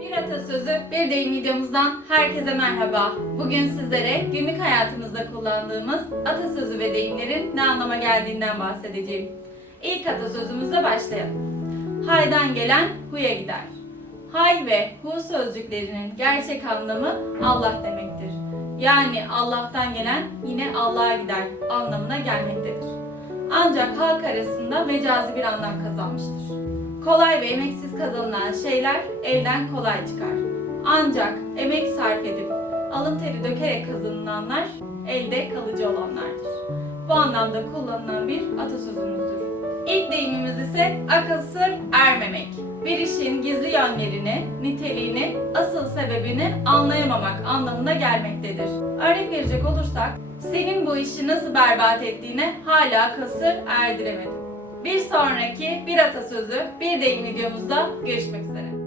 Bir atasözü, bir deyim videomuzdan herkese merhaba. Bugün sizlere günlük hayatımızda kullandığımız atasözü ve deyimlerin ne anlama geldiğinden bahsedeceğim. İlk atasözümüzle başlayalım. Haydan gelen huya gider. Hay ve hu sözcüklerinin gerçek anlamı Allah demektir. Yani Allah'tan gelen yine Allah'a gider anlamına gelmektedir. Ancak halk arasında mecazi bir anlam kazanmıştır. Kolay ve emeksiz kazanılan şeyler elden kolay çıkar. Ancak emek sarf edip alın teri dökerek kazanılanlar elde kalıcı olanlardır. Bu anlamda kullanılan bir atasözümüzdür. İlk deyimimiz ise akıl ermemek. Bir işin gizli yönlerini, niteliğini, asıl sebebini anlayamamak anlamına gelmektedir. Örnek verecek olursak, senin bu işi nasıl berbat ettiğine hala kasır erdiremedim. Bir sonraki bir atasözü, bir deyim videomuzda görüşmek üzere.